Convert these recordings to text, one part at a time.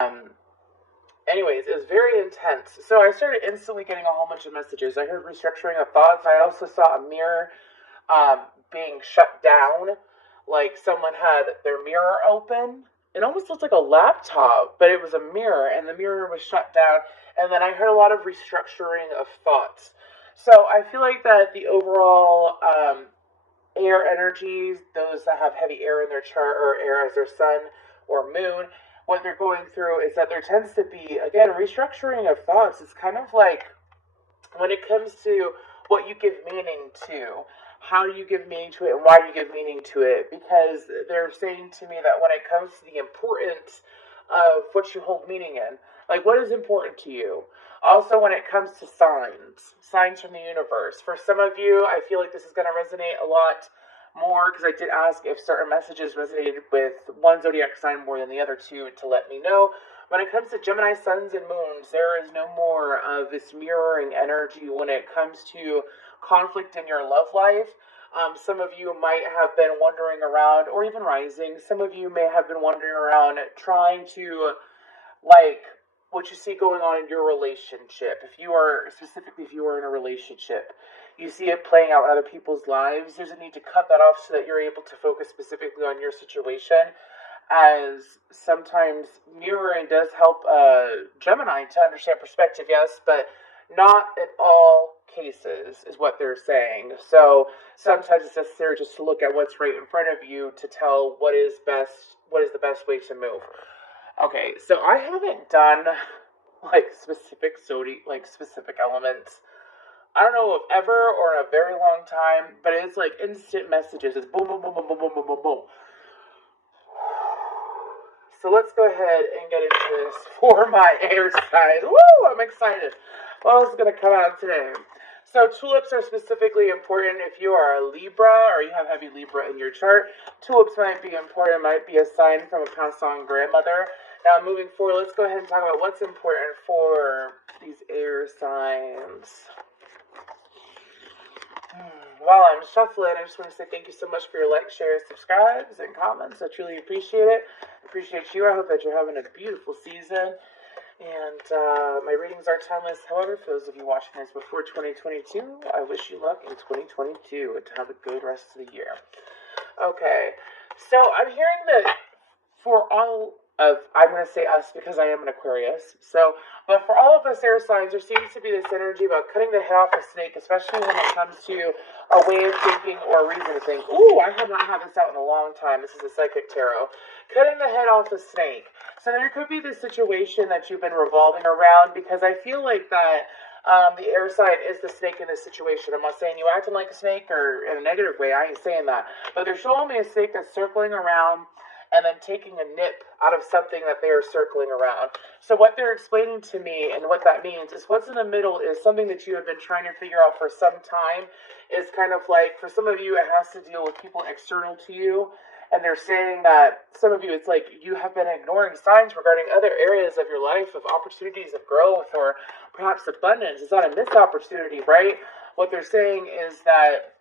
Um, Anyways, it was very intense. So I started instantly getting a whole bunch of messages. I heard restructuring of thoughts. I also saw a mirror um, being shut down, like someone had their mirror open. It almost looked like a laptop, but it was a mirror, and the mirror was shut down. And then I heard a lot of restructuring of thoughts. So I feel like that the overall air energies, those that have heavy air in their chart or air as their sun or moon, what they're going through is that there tends to be, again, restructuring of thoughts. It's kind of like when it comes to what you give meaning to, how you give meaning to it, and why you give meaning to it. Because they're saying to me that when it comes to the importance of what you hold meaning in, like what is important to you. Also, when it comes to signs from the universe. For some of you, I feel like this is going to resonate a lot more because I did ask if certain messages resonated with one zodiac sign more than the other two to let me know. When it comes to Gemini suns and moons, there is no more of this mirroring energy when it comes to conflict in your love life. Some of you might have been wandering around, or even rising. Some of you may have been wandering around trying to, like, what you see going on in your relationship. If you are in a relationship, you see it playing out in other people's lives. There's a need to cut that off so that you're able to focus specifically on your situation, as sometimes mirroring does help Gemini to understand perspective, yes, but not in all cases, is what they're saying. So sometimes it's necessary just to look at what's right in front of you to tell what is the best way to move. Okay, so I haven't done like specific elements. I don't know if ever or in a very long time, but it's like instant messages. It's boom, boom, boom, boom, boom, boom, boom, boom, boom. So let's go ahead and get into this for my air signs. Woo! I'm excited. What else is going to come out today? So tulips are specifically important if you are a Libra or you have heavy Libra in your chart. Tulips might be important, might be a sign from a passed on grandmother. Now moving forward, let's go ahead and talk about what's important for these air signs. While I'm shuffling, I just want to say thank you so much for your likes, shares, subscribes, and comments. I truly appreciate it. I appreciate you. I hope that you're having a beautiful season. And my readings are timeless. However, for those of you watching this before 2022, I wish you luck in 2022 and to have a good rest of the year. Okay, so I'm hearing that for all of, I'm going to say us because I am an Aquarius. So, but for all of us air signs, there seems to be this energy about cutting the head off a snake, especially when it comes to a way of thinking or a reason to think. Ooh, I have not had this out in a long time. This is a psychic tarot. Cutting the head off a snake. So there could be this situation that you've been revolving around, because I feel like that the air sign is the snake in this situation. I'm not saying you acting like a snake or in a negative way. I ain't saying that. But they're showing me a snake that's circling around and then taking a nip out of something that they are circling around. So what they're explaining to me and what that means is what's in the middle is something that you have been trying to figure out for some time. Is kind of like, for some of you, it has to deal with people external to you. And they're saying that some of you, it's like you have been ignoring signs regarding other areas of your life of opportunities of growth or perhaps abundance. It's not a missed opportunity, right? What they're saying is that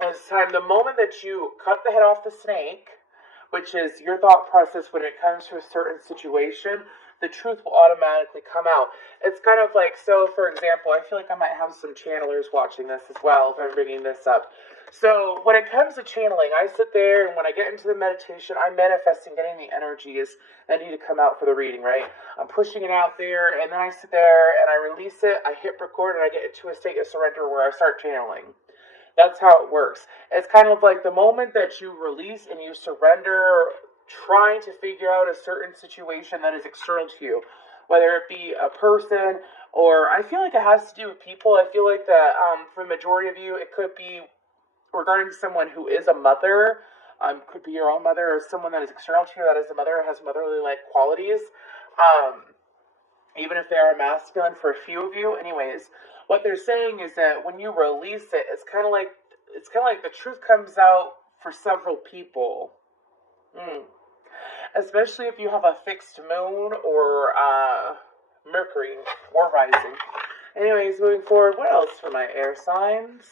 it's time, the moment that you cut the head off the snake, which is your thought process when it comes to a certain situation, the truth will automatically come out. It's kind of like, so for example, I feel like I might have some channelers watching this as well if I'm bringing this up. So when it comes to channeling, I sit there and when I get into the meditation, I'm manifesting getting the energies that need to come out for the reading, right? I'm pushing it out there, and then I sit there and I release it, I hit record, and I get into a state of surrender where I start channeling. That's how it works. It's kind of like the moment that you release and you surrender, trying to figure out a certain situation that is external to you, whether it be a person, or I feel like it has to do with people. I feel like that for the majority of you, it could be regarding someone who is a mother, could be your own mother, or someone that is external to you that is a mother, has motherly-like qualities. Even if they are masculine for a few of you. Anyways, what they're saying is that when you release it, it's kind of like the truth comes out for several people. Especially if you have a fixed moon or Mercury or rising. Anyways, moving forward, what else for my air signs?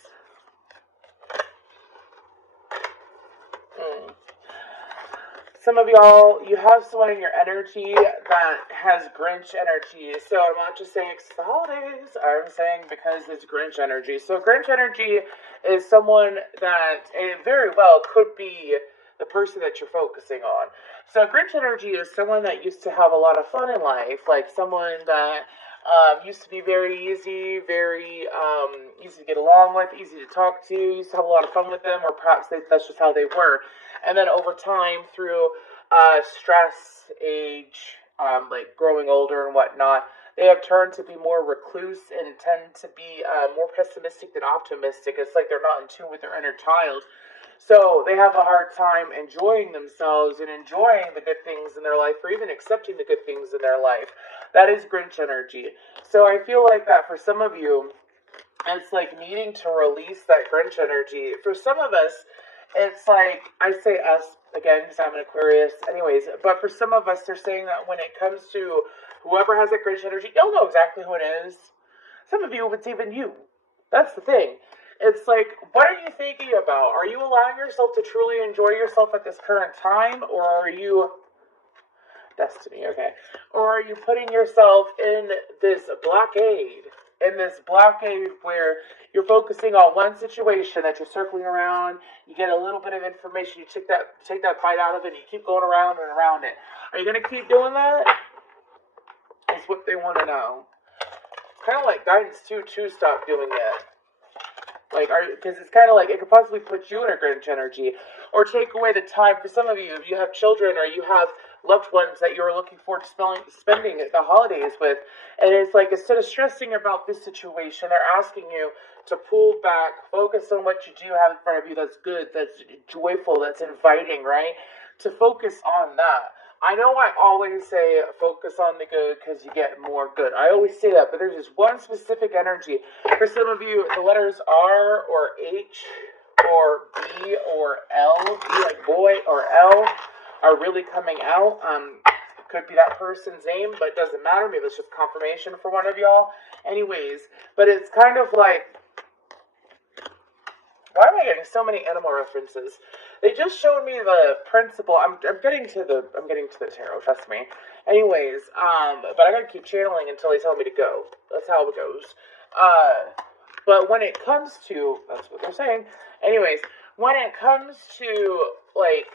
some of y'all, you have someone in your energy that has Grinch energy. So I'm not just saying it's the holidays, I'm saying because it's Grinch energy. So Grinch energy is someone that very well could be the person that you're focusing on. So Grinch energy is someone that used to have a lot of fun in life, like someone that used to be very easy to get along with, easy to talk to, used to have a lot of fun with them, or perhaps that's just how they were. And then over time, through stress, age, like growing older and whatnot, they have turned to be more recluse and tend to be more pessimistic than optimistic. It's like they're not in tune with their inner child. So they have a hard time enjoying themselves and enjoying the good things in their life, or even accepting the good things in their life. That is Grinch energy. So I feel like that for some of you, it's like needing to release that Grinch energy. For some of us, it's like, I say us, again, because I'm an Aquarius, anyways, but for some of us, they're saying that when it comes to whoever has that Grinch energy, you'll know exactly who it is. Some of you, it's even you. That's the thing. It's like, what are you thinking about? Are you allowing yourself to truly enjoy yourself at this current time, or are you... Destiny, okay. Or are you putting yourself in this blockade where you're focusing on one situation that you're circling around, you get a little bit of information, you take that bite out of it, and you keep going around and around it. Are you going to keep doing that? That's what they want to know. It's kind of like guidance to stop doing it. Like, because it's kind of like, it could possibly put you in a Grinch energy, or take away the time. For some of you, if you have children, or you have loved ones that you're looking forward to spending the holidays with, and it's like, instead of stressing about this situation, they're asking you to pull back, focus on what you do have in front of you that's good, that's joyful, that's inviting, right? To focus on that. I know I always say focus on the good because you get more good. I always say that, but there's just one specific energy. For some of you, the letters R or H or B or L, B like boy or L, are really coming out. It could be that person's name, but it doesn't matter. Maybe it's just confirmation for one of y'all. Anyways, but it's kind of like, why am I getting so many animal references? They just showed me the principle. I'm getting to the tarot. Trust me. Anyways, but I gotta keep channeling until they tell me to go. That's how it goes. But when it comes to, that's what they're saying. Anyways, when it comes to like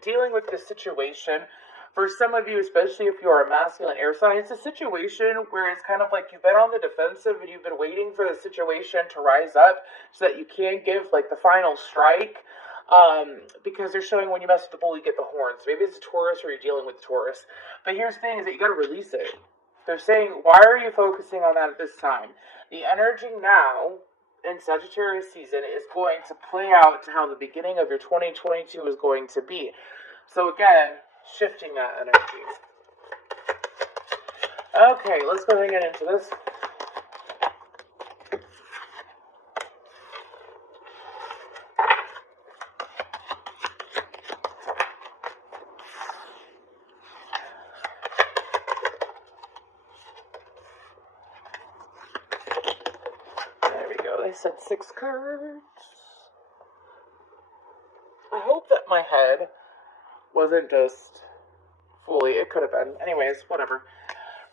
dealing with the situation, for some of you, especially if you are a masculine air sign, it's a situation where it's kind of like you've been on the defensive and you've been waiting for the situation to rise up so that you can give like the final strike. Because they're showing when you mess with the bull, you get the horns. Maybe it's a Taurus or you're dealing with the Taurus. But here's the thing is that you got to release it. They're saying, why are you focusing on that at this time? The energy now in Sagittarius season is going to play out to how the beginning of your 2022 is going to be. So again, shifting that energy. Okay, let's go ahead and get into this. There we go. They said 6 cards. I hope that my head wasn't just fully, it could have been. Anyways, whatever.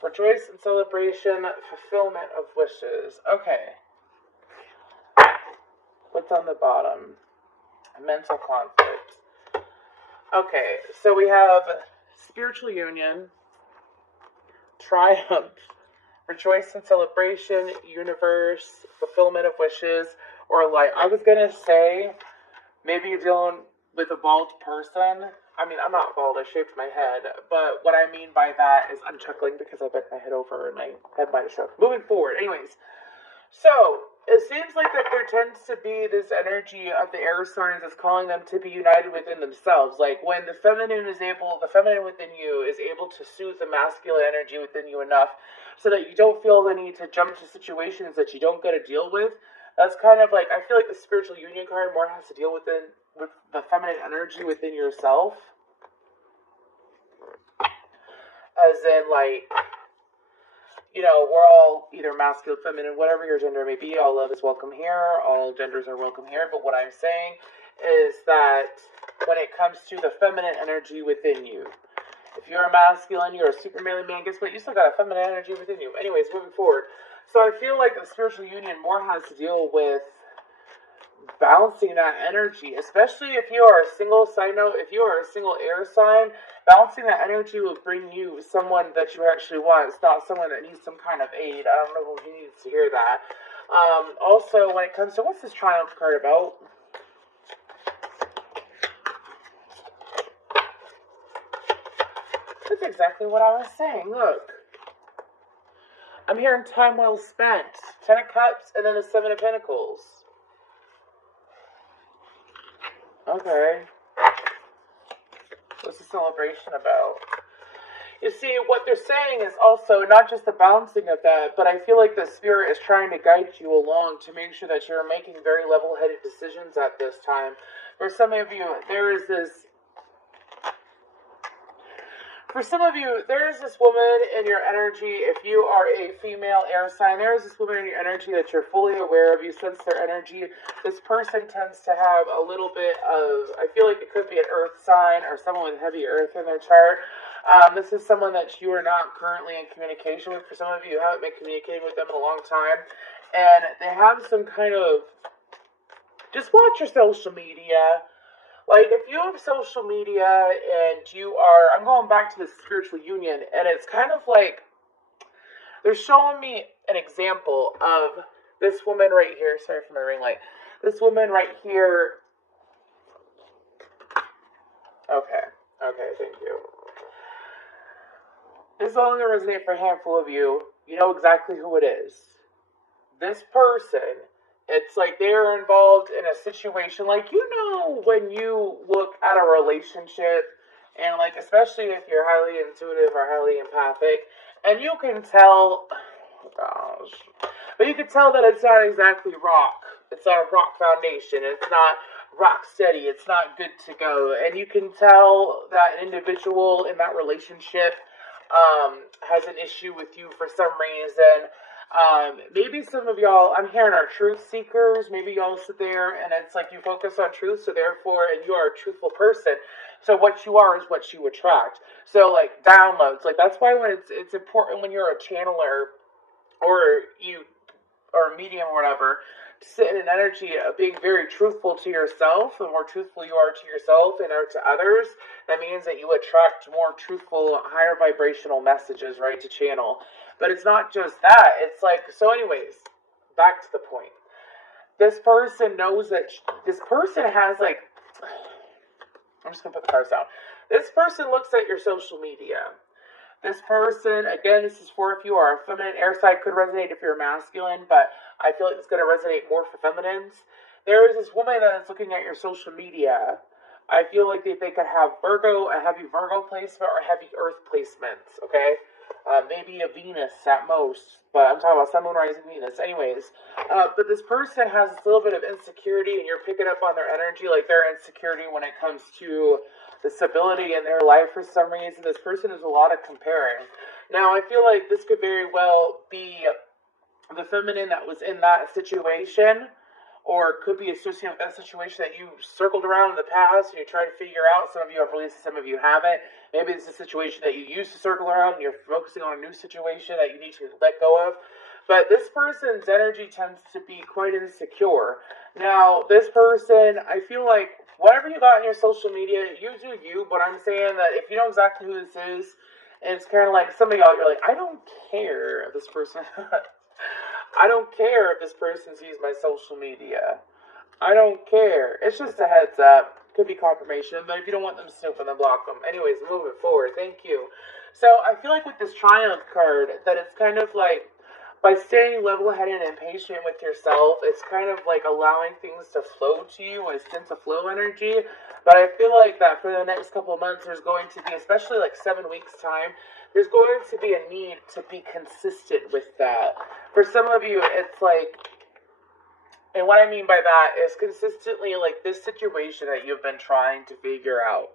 Rejoice and celebration, fulfillment of wishes. Okay. What's on the bottom? Mental conflict. Okay, so we have spiritual union, triumph, rejoice and celebration, universe, fulfillment of wishes, or light. I was gonna say, maybe you're dealing with a bald person. I mean, I'm not bald, I shaved my head, but what I mean by that is I'm chuckling because I bent my head over and my head might have shook. Moving forward, anyways. So, it seems like that there tends to be this energy of the air signs that's calling them to be united within themselves. Like, when the feminine within you is able to soothe the masculine energy within you enough so that you don't feel the need to jump to situations that you don't got to deal with. That's kind of like, I feel like the spiritual union card more has to deal with the feminine energy within yourself. As in, like, you know, we're all either masculine, feminine, whatever your gender may be. All love is welcome here. All genders are welcome here. But what I'm saying is that when it comes to the feminine energy within you. If you're a masculine, you're a super manly man, guess what? You still got a feminine energy within you. Anyways, moving forward. So I feel like the spiritual union more has to deal with balancing that energy, especially if you are a single, side note, if you are a single air sign, balancing that energy will bring you someone that you actually want. It's not someone that needs some kind of aid. I don't know who needs to hear that. Also, when it comes to, what's this Triumph card about? That's exactly what I was saying. Look. I'm hearing time well spent. 10 of Cups and then the 7 of Pentacles. Okay. What's the celebration about? You see, what they're saying is also not just the balancing of that, but I feel like the Spirit is trying to guide you along to make sure that you're making very level-headed decisions at this time. For some of you, there is this... For some of you, there is this woman in your energy. If you are a female air sign, there is this woman in your energy that you're fully aware of. You sense their energy. This person tends to have a little bit of, I feel like it could be an earth sign or someone with heavy earth in their chart. This is someone that you are not currently in communication with. For some of you, you haven't been communicating with them in a long time. And they have some kind of, just watch your social media. Like, if you have social media and you are, I'm going back to the spiritual union, and it's kind of like, they're showing me an example of this woman right here. Sorry for my ring light. This woman right here. Okay, thank you. This is only going to resonate for a handful of you. You know exactly who it is. This person, it's like they're involved in a situation, like, you know, when you look at a relationship, and like, especially if you're highly intuitive or highly empathic, and you can tell, but you can tell that it's not exactly rock. It's not a rock foundation. It's not rock steady. It's not good to go. And you can tell that individual in that relationship has an issue with you for some reason. Maybe some of y'all, I'm hearing, are truth seekers. Maybe y'all sit there and it's like you focus on truth, so therefore, and you are a truthful person. So what you are is what you attract. So like downloads, like that's why when it's important when you're a channeler or a medium or whatever, to sit in an energy of being very truthful to yourself. The more truthful you are to yourself and are to others, that means that you attract more truthful, higher vibrational messages, right, to channel. But it's not just that. It's like, so anyways, back to the point. This person knows that this person has like, I'm just going to put the cards down. This person looks at your social media. This person, again, this is for if you are a feminine air sign, could resonate if you're masculine, but I feel like it's going to resonate more for feminines. There is this woman that is looking at your social media. I feel like they could have a heavy Virgo placement or heavy Earth placements, okay? Maybe a Venus at most, but I'm talking about Sun, Moon, Rising, Venus. Anyways, but this person has a little bit of insecurity, and you're picking up on their energy, like their insecurity when it comes to the stability in their life for some reason. This person is a lot of comparing. Now, I feel like this could very well be the feminine that was in that situation, or it could be associated with that situation that you circled around in the past and you try to figure out. Some of you have released, some of you haven't. Maybe it's a situation that you used to circle around and you're focusing on a new situation that you need to let go of. But this person's energy tends to be quite insecure. Now, this person, I feel like whatever you got in your social media, you do you, but I'm saying that if you know exactly who this is, and it's kind of like some of y'all, you're like, I don't care if this person... I don't care if this person sees my social media. I don't care. It's just a heads up. Could be confirmation, but if you don't want them snooping, then block them. Anyways, moving forward. Thank you. So I feel like with this Triumph card, that it's kind of like, by staying level-headed and patient with yourself, it's kind of like allowing things to flow to you, a sense of flow energy. But I feel like that for the next couple of months, there's going to be, especially like 7 weeks' time, there's going to be a need to be consistent with that. For some of you, it's like, and what I mean by that is consistently like this situation that you've been trying to figure out.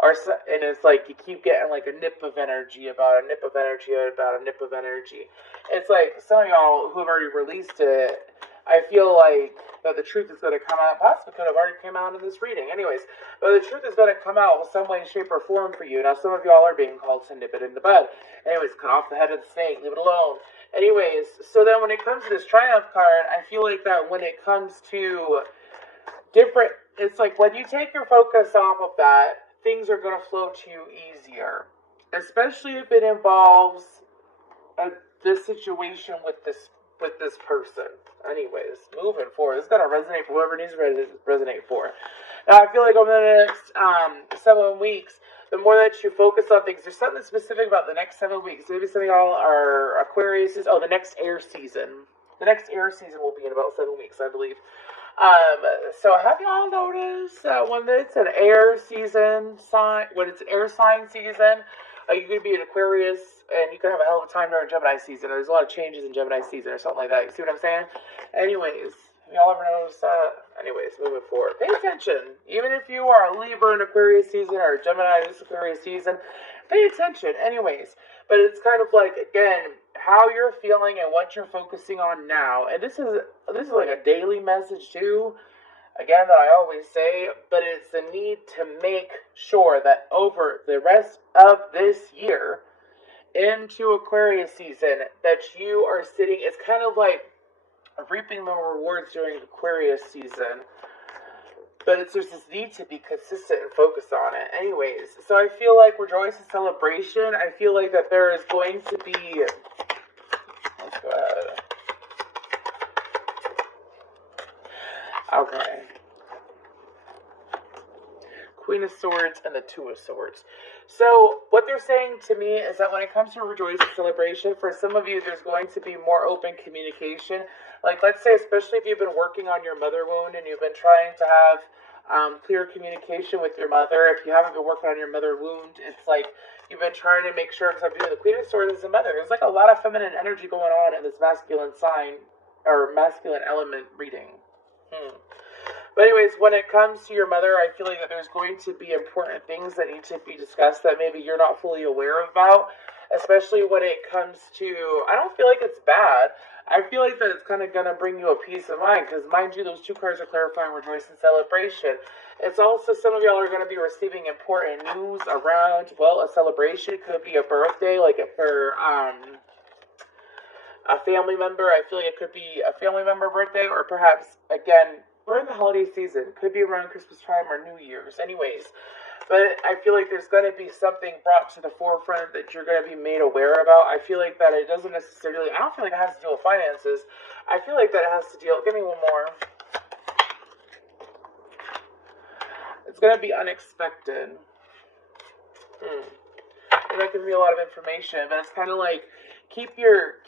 And it's like you keep getting like a nip of energy about a nip of energy about a nip of energy. It's like some of y'all who have already released it, I feel like that the truth is going to come out. Possibly could have already came out in this reading. Anyways, but the truth is going to come out in some way, shape, or form for you. Now, some of y'all are being called to nip it in the bud. Anyways, cut off the head of the snake. Leave it alone. Anyways, so then when it comes to this Triumph card, I feel like that when it comes to different, it's like when you take your focus off of that, things are going to flow to you easier. Especially if it involves this situation with this person. Anyways, moving forward. This is going to resonate for whoever needs to resonate for. Now, I feel like over the next 7 weeks, the more that you focus on things, there's something specific about the next 7 weeks. Maybe some of y'all are Aquarius. Oh, the next air season. The next air season will be in about 7 weeks, I believe. So have y'all noticed when it's an air season sign, when it's an air sign season, you could be an Aquarius and you could have a hell of a time during Gemini season. There's a lot of changes in Gemini season or something like that. You see what I'm saying? Anyways, y'all ever notice that? Anyways, moving forward. Pay attention. Even if you are a Libra in Aquarius season or a Gemini in Aquarius season, pay attention. Anyways, but it's kind of like, again, how you're feeling and what you're focusing on now. And this is like a daily message too. Again, that I always say, but it's the need to make sure that over the rest of this year into Aquarius season that you are sitting, it's kind of like reaping the rewards during Aquarius season, but there's this need to be consistent and focus on it. Anyways, so I feel like rejoice and celebration. I feel like that there is going to be, let's go ahead. Okay. Queen of Swords and the Two of Swords. So what they're saying to me is that when it comes to rejoice and celebration, for some of you, there's going to be more open communication. Like, let's say, especially if you've been working on your mother wound and you've been trying to have clear communication with your mother. If you haven't been working on your mother wound, it's like you've been trying to make sure, because I'm doing the Queen of Swords as a mother. There's like a lot of feminine energy going on in this masculine sign or masculine element reading. But anyways, when it comes to your mother, I feel like that there's going to be important things that need to be discussed that maybe you're not fully aware about, especially when it comes to, I don't feel like it's bad. I feel like that it's kind of going to bring you a peace of mind, because mind you, those two cards are clarifying rejoice and celebration. It's also, some of y'all are going to be receiving important news around, well, a celebration. It could be a birthday, like for a family member. I feel like it could be a family member birthday, or perhaps, again, we're in the holiday season. Could be around Christmas time or New Year's. Anyways, but I feel like there's going to be something brought to the forefront that you're going to be made aware about. I feel like that it doesn't necessarily, I don't feel like it has to deal with finances. I feel like that it has to deal, give me one more. It's going to be unexpected. It's not giving me a lot of information, but it's kind of like, keep your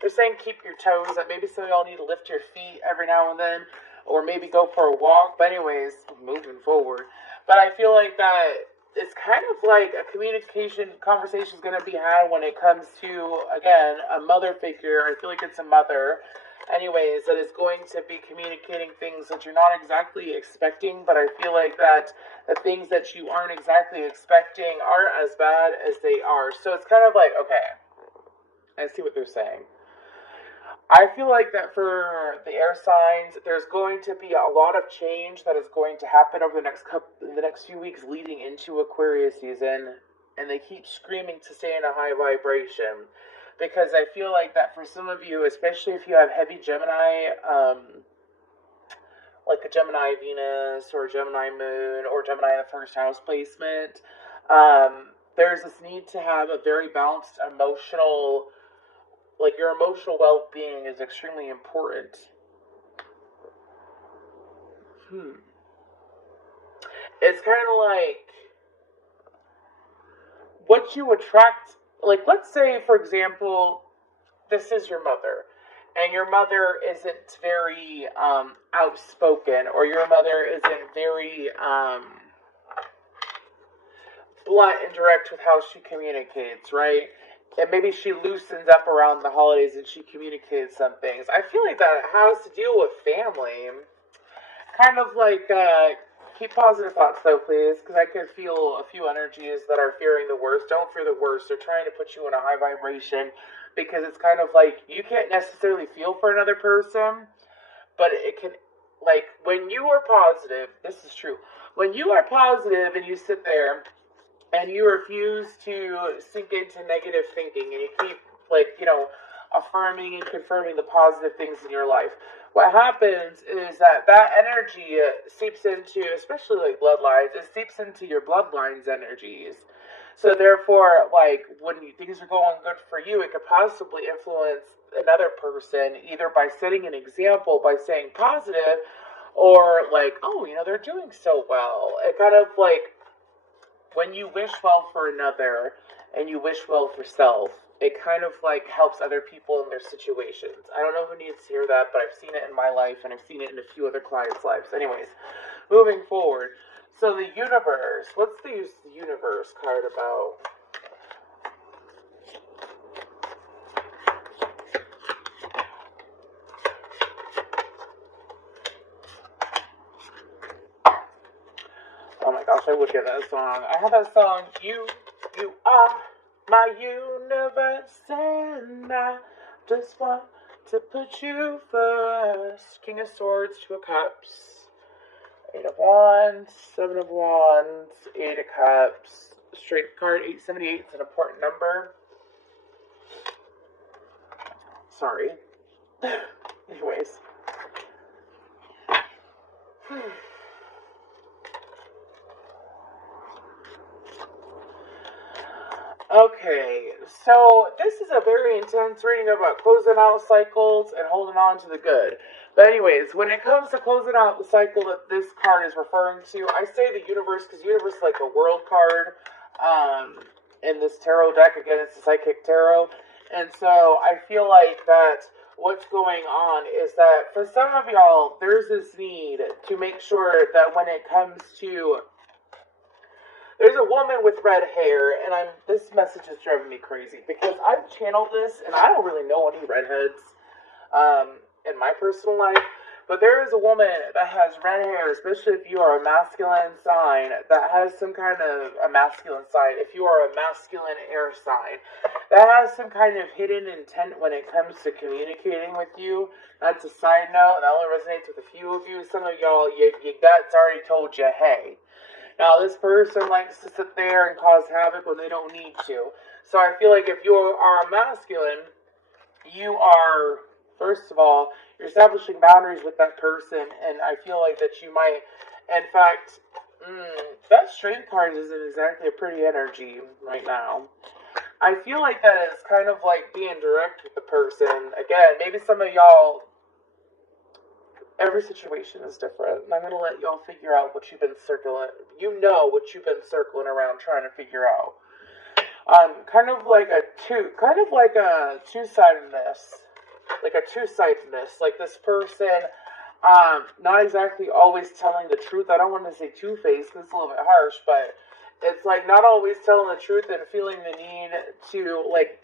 they're saying keep your toes, that maybe some of y'all need to lift your feet every now and then, or maybe go for a walk. But anyways, moving forward. But I feel like that it's kind of like a conversation is going to be had when it comes to, again, a mother figure. I feel like it's a mother. Anyways, that is going to be communicating things that you're not exactly expecting, but I feel like that the things that you aren't exactly expecting aren't as bad as they are. So it's kind of like, okay, I see what they're saying. I feel like that for the air signs, there's going to be a lot of change that is going to happen over the next few weeks leading into Aquarius season, and they keep screaming to stay in a high vibration, because I feel like that for some of you, especially if you have heavy Gemini, like a Gemini Venus or Gemini Moon or Gemini in the first house placement, there's this need to have a very balanced emotional, like your emotional well-being is extremely important. It's kind of like what you attract. Like, let's say, for example, this is your mother, and your mother isn't very outspoken, or your mother isn't very blunt and direct with how she communicates, right? And maybe she loosens up around the holidays and she communicates some things. I feel like that has to deal with family. Kind of like, keep positive thoughts though, please, because I can feel a few energies that are fearing the worst. Don't fear the worst. They're trying to put you in a high vibration because it's kind of like you can't necessarily feel for another person, but it can, like, when you are positive, this is true, when you are positive and you sit there and you refuse to sink into negative thinking and you keep, like, affirming and confirming the positive things in your life, what happens is that energy seeps into, especially like bloodlines, it seeps into your bloodlines energies. So therefore, like, when things are going good for you, it could possibly influence another person, either by setting an example, by saying positive, or like, oh, they're doing so well. It kind of like, when you wish well for another and you wish well for self, it kind of like helps other people in their situations. I don't know who needs to hear that, but I've seen it in my life and I've seen it in a few other clients' lives. Anyways, moving forward. So the universe. What's the use of the universe card about? Oh my gosh, I would get that song. I have that song, You Are My Universe, and I just want to put you first. King of Swords, Two of Cups, Eight of Wands, Seven of Wands, Eight of Cups, Strength card, 878 is an important number. Sorry. Anyways. Okay, so this is a very intense reading about closing out cycles and holding on to the good. But anyways, when it comes to closing out the cycle that this card is referring to, I say the universe because universe is like a world card in this tarot deck. Again, it's the Psychic Tarot. And so I feel like that what's going on is that for some of y'all, there's this need to make sure that when it comes to, there's a woman with red hair, and this message is driving me crazy because I've channeled this, and I don't really know any redheads in my personal life, but there is a woman that has red hair, especially if you are a masculine sign, that has some kind of a masculine sign. If you are a masculine air sign, that has some kind of hidden intent when it comes to communicating with you. That's a side note. That only resonates with a few of you. Some of y'all, your gut's already told you, hey. Now, this person likes to sit there and cause havoc when they don't need to. So I feel like if you are masculine, you are, first of all, you're establishing boundaries with that person, and I feel like that you might, in fact, that Strength card isn't exactly a pretty energy right now. I feel like that is kind of like being direct with the person. Again, maybe some of y'all, every situation is different, and I'm going to let y'all figure out what you've been circling. You know what you've been circling around trying to figure out. Kind of like a two-sidedness. Like this person, not exactly always telling the truth. I don't want to say two-faced, because it's a little bit harsh, but it's like not always telling the truth and feeling the need to, like,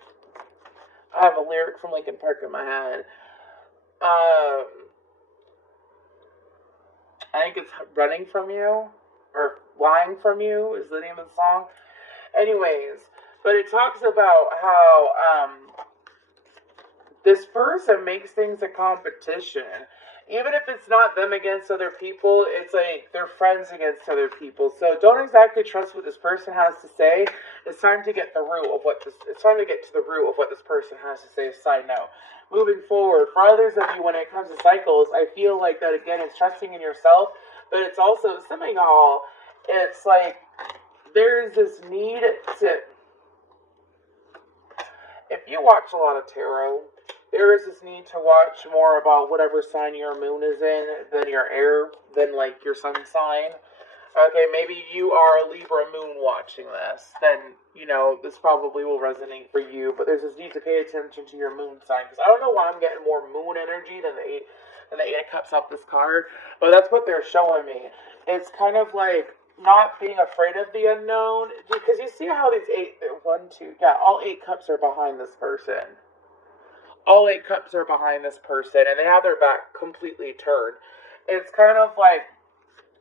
I have a lyric from Linkin Park in my head. I think it's Running From You, or Lying From You is the name of the song. Anyways, but it talks about how this person makes things a competition. Even if it's not them against other people, it's like they're friends against other people. So don't exactly trust what this person has to say. It's time to get to the root of what this person has to say. Side note. Moving forward, for others of you, when it comes to cycles, I feel like that again, it's trusting in yourself, but it's also, some of y'all, it's like there's this need to, if you watch a lot of tarot, there is this need to watch more about whatever sign your moon is in than your air, than like your sun sign. Okay, maybe you are a Libra moon watching this, then, this probably will resonate for you, but there's this need to pay attention to your moon sign, because I don't know why I'm getting more moon energy than the Eight of Cups off this card, but that's what they're showing me. It's kind of like not being afraid of the unknown, because you see how these all 8 cups are behind this person. All 8 cups are behind this person, and they have their back completely turned. It's kind of like,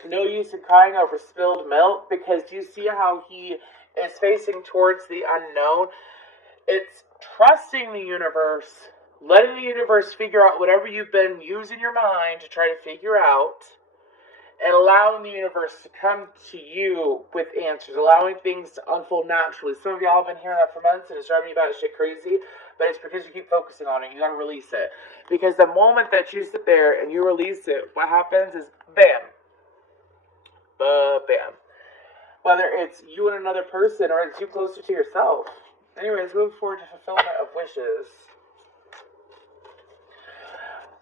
no use in crying over spilled milk, because do you see how he is facing towards the unknown? It's trusting the universe, letting the universe figure out whatever you've been using your mind to try to figure out, and allowing the universe to come to you with answers, allowing things to unfold naturally. Some of y'all have been hearing that for months, and it's driving you batshit crazy, but it's because you keep focusing on it. You gotta release it. Because the moment that you sit there and you release it, what happens is bam. Bam. Whether it's you and another person or it's you closer to yourself. Anyways, moving forward to fulfillment of wishes.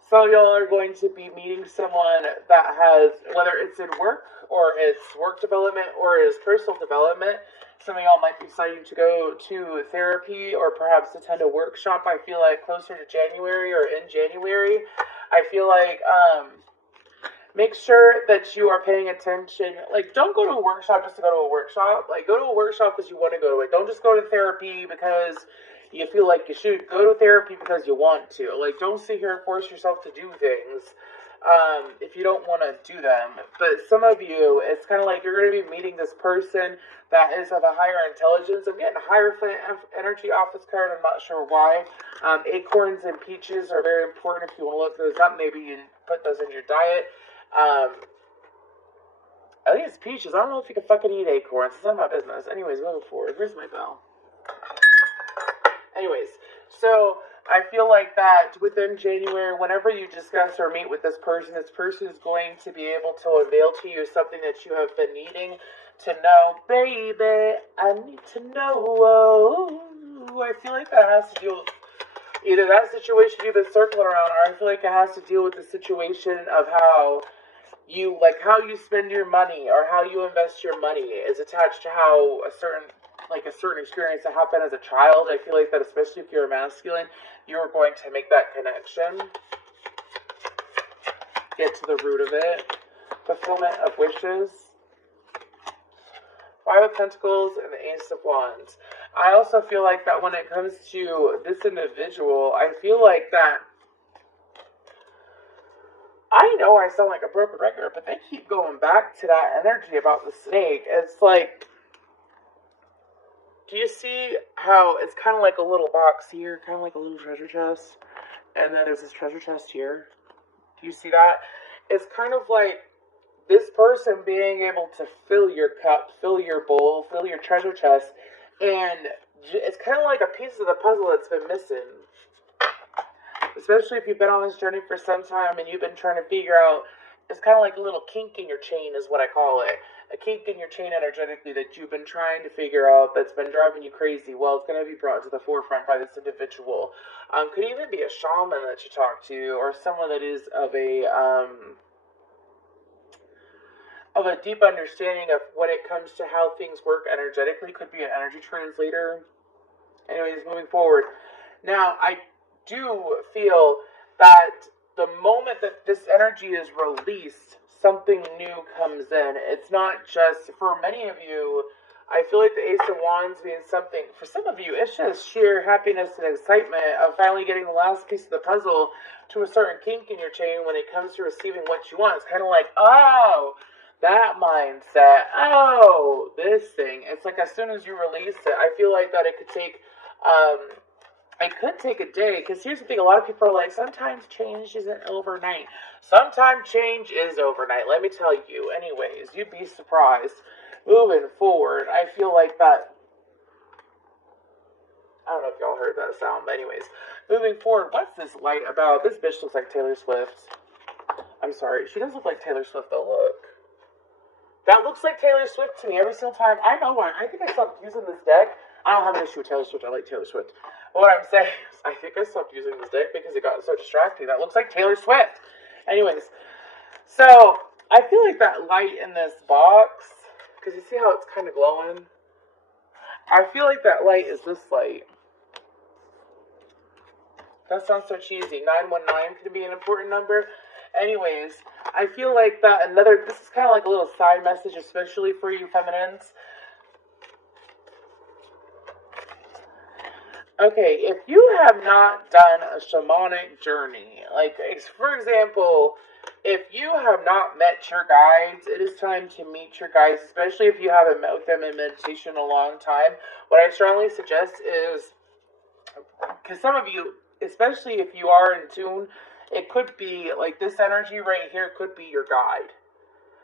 Some of y'all are going to be meeting someone that has, whether it's in work or it's work development or it's personal development. Some of y'all might be deciding to go to therapy or perhaps attend a workshop. I feel like closer to January or in January. I feel like make sure that you are paying attention. Like, don't go to a workshop just to go to a workshop. Like, go to a workshop because you want to go to it. Don't just go to therapy because you feel like you should. Go to therapy because you want to. Like, don't sit here and force yourself to do things if you don't want to do them. But some of you, it's kind of like you're going to be meeting this person that is of a higher intelligence. I'm getting a higher energy off this card. I'm not sure why. Acorns and peaches are very important if you want to look those up. Maybe you put those in your diet. I think it's peaches. I don't know if you can fucking eat acorns. It's none of my business. Anyways, moving forward. Where's my bell? Anyways, so I feel like that within January, whenever you discuss or meet with this person is going to be able to unveil to you something that you have been needing to know. Baby, I need to know. I feel like that has to deal with either that situation you've been circling around, or I feel like it has to deal with the situation of how you spend your money or how you invest your money is attached to how a certain experience that happened as a child. I feel like that, especially if you're a masculine, you're going to make that connection, get to the root of it. Fulfillment of wishes. Five of Pentacles and the Ace of Wands. I also feel like that when it comes to this individual, I feel like that I know I sound like a broken record, but they keep going back to that energy about the snake. It's like, do you see how it's kind of like a little box here, kind of like a little treasure chest, and then there's this treasure chest here? Do you see that? It's kind of like this person being able to fill your cup, fill your bowl, fill your treasure chest, and it's kind of like a piece of the puzzle that's been missing. Especially if you've been on this journey for some time and you've been trying to figure out, it's kind of like a little kink in your chain is what I call it. A kink in your chain energetically that you've been trying to figure out that's been driving you crazy. Well, it's going to be brought to the forefront by this individual. Could even be a shaman that you talk to, or someone that is of a deep understanding of when it comes to how things work energetically. Could be an energy translator. Anyways, moving forward. Now, I do feel that the moment that this energy is released, something new comes in. It's not just, for many of you, I feel like the Ace of Wands means something. For some of you, it's just sheer happiness and excitement of finally getting the last piece of the puzzle to a certain kink in your chain when it comes to receiving what you want. It's kind of like, oh, that mindset. Oh, this thing. It's like as soon as you release it, I feel like that it could take a day, because here's the thing, a lot of people are like, sometimes change isn't overnight. Sometimes change is overnight, let me tell you. Anyways, you'd be surprised. Moving forward, I feel like that, I don't know if y'all heard that sound, but anyways, moving forward, what's this light about? This bitch looks like Taylor Swift. I'm sorry, she does look like Taylor Swift though, look. That looks like Taylor Swift to me every single time. I know why. I think I stopped using this deck. I don't have an issue with Taylor Swift. I like Taylor Swift. What I'm saying is, I think I stopped using this deck because it got so distracting. That looks like Taylor Swift. Anyways, so I feel like that light in this box, because you see how it's kind of glowing? I feel like that light is this light. That sounds so cheesy. 919 could be an important number. Anyways, I feel like that this is kind of like a little side message, especially for you feminines. Okay, if you have not done a shamanic journey, like, for example, if you have not met your guides, it is time to meet your guides, especially if you haven't met with them in meditation in a long time. What I strongly suggest is because some of you, especially if you are in tune, it could be like this energy right here could be your guide.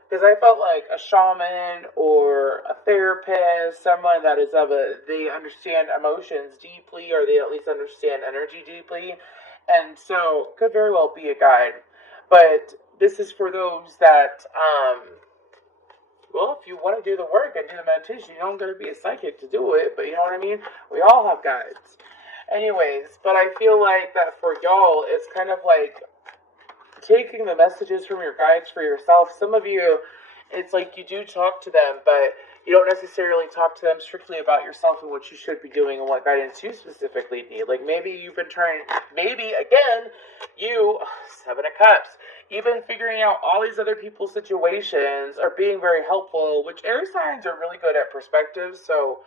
Because I felt like a shaman or a therapist, someone that is they understand emotions deeply, or they at least understand energy deeply, and so could very well be a guide. But this is for those that, well, if you want to do the work and do the meditation, you don't got to be a psychic to do it, but you know what I mean? We all have guides. Anyways, but I feel like that for y'all, it's kind of like taking the messages from your guides for yourself. Some of you, it's like you do talk to them, but you don't necessarily talk to them strictly about yourself and what you should be doing and what guidance you specifically need. Like maybe you've been trying, maybe again, you, Seven of Cups, you've been figuring out all these other people's situations are being very helpful, which air signs are really good at perspective, so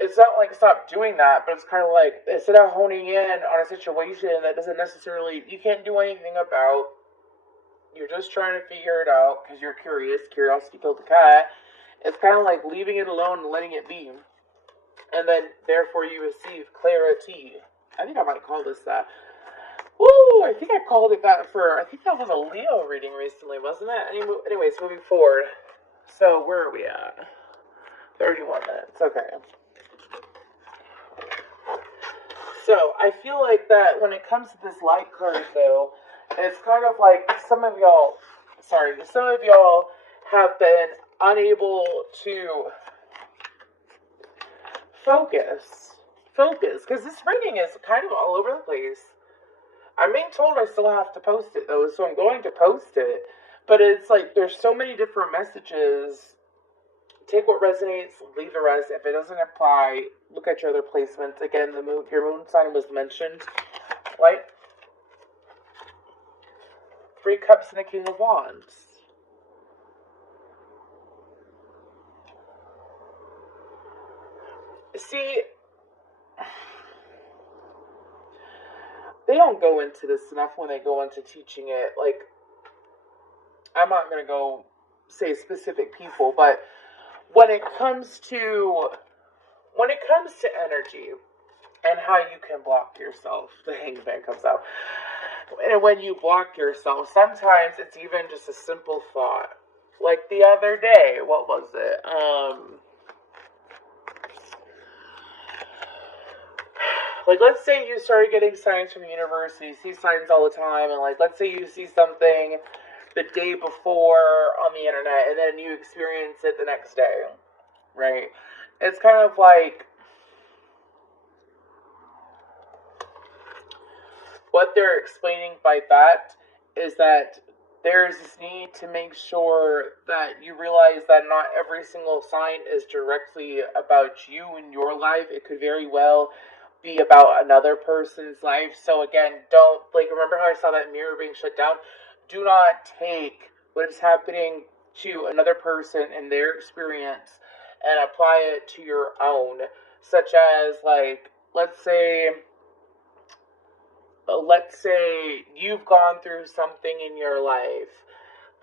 it's not like stop doing that, but it's kind of like instead of honing in on a situation that doesn't necessarily, you can't do anything about, you're just trying to figure it out because you're curious, curiosity killed the cat, it's kind of like leaving it alone and letting it be. And then, therefore, you receive clarity. I think I might call this that. Woo! I think I called it that I think that was a Leo reading recently, wasn't it? Anyways, moving forward. So, where are we at? 31 minutes, okay. So, I feel like that when it comes to this light card, though, it's kind of like some of y'all have been unable to focus, because this reading is kind of all over the place. I'm being told I still have to post it, though, so I'm going to post it, but it's like, there's so many different messages. Take what resonates, leave the rest. If it doesn't apply, look at your other placements. Again, your moon sign was mentioned, right? 3 Cups and the King of Wands. See, they don't go into this enough when they go into teaching it. Like, I'm not going to go say specific people, but when it comes to energy and how you can block yourself, the Hangman comes out. And when you block yourself, sometimes it's even just a simple thought. Like the other day, what was it? Like, let's say you started getting signs from the universe, and you see signs all the time, and, like, let's say you see something the day before on the internet, and then you experience it the next day, right? It's kind of like, what they're explaining by that is that there's this need to make sure that you realize that not every single sign is directly about you and your life. It could very well be about another person's life. So again, don't, like, remember how I saw that mirror being shut down? Do not take what is happening to another person and their experience and apply it to your own. Such as, like, let's say you've gone through something in your life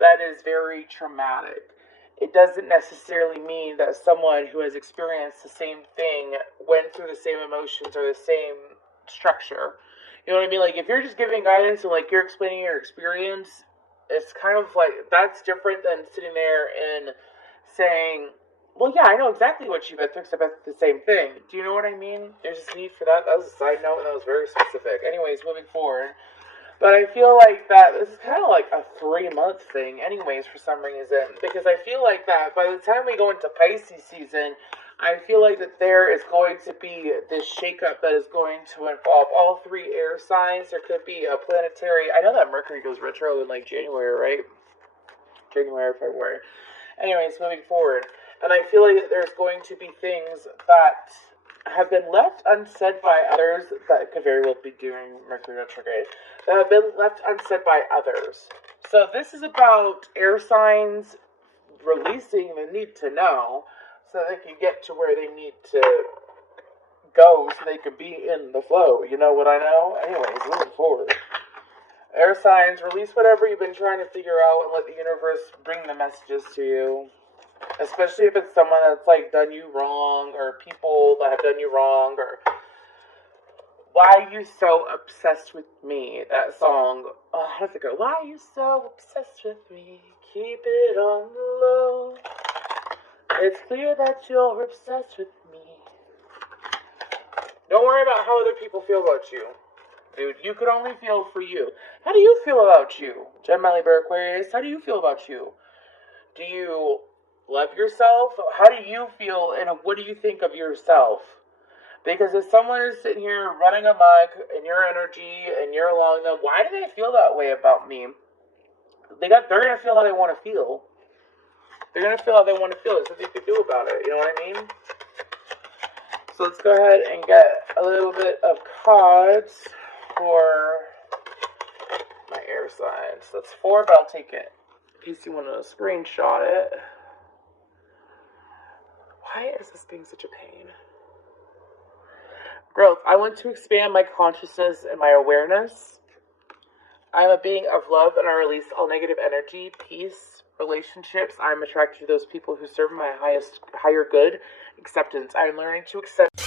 that is very traumatic. It doesn't necessarily mean that someone who has experienced the same thing went through the same emotions or the same structure. You know what I mean? Like, if you're just giving guidance and, like, you're explaining your experience, it's kind of like, that's different than sitting there and saying, well, yeah, I know exactly what you've been through, except it's the same thing. Do you know what I mean? There's this need for that. That was a side note, and that was very specific. Anyways, moving forward. But I feel like that this is kind of like a 3-month thing, anyways, for some reason. Because I feel like that by the time we go into Pisces season, I feel like that there is going to be this shakeup that is going to involve all 3 air signs. There could be a planetary, I know that Mercury goes retro in, like, January, right? January, February. Anyways, moving forward. And I feel like there's going to be things that have been left unsaid by others that could very well be during Mercury retrograde, that have been left unsaid by others. So this is about air signs releasing the need to know so they can get to where they need to go so they can be in the flow. You know what I know? Anyways, moving forward. Air signs, release whatever you've been trying to figure out and let the universe bring the messages to you. Especially if it's someone that's, like, done you wrong, or people that have done you wrong, or Why are you so obsessed with me? That song. Oh, how does it go? Why are you so obsessed with me? Keep it on the low. It's clear that you're obsessed with me. Don't worry about how other people feel about you. Dude, you could only feel for you. How do you feel about you? Gemini Libra Aquarius, how do you feel about you? Do you love yourself? How do you feel and what do you think of yourself? Because if someone is sitting here running amok in your energy and you're allowing them, why do they feel that way about me? They're going to feel how they want to feel. They're going to feel how they want to feel. There's nothing you can do about it. You know what I mean? So let's go ahead and get a little bit of cards for my air signs. That's 4, but I'll take it in case you want to screenshot it. Why is this being such a pain? Growth. I want to expand my consciousness and my awareness. I am a being of love and I release all negative energy, peace, relationships. I'm attracted to those people who serve my higher good. Acceptance. I'm learning to accept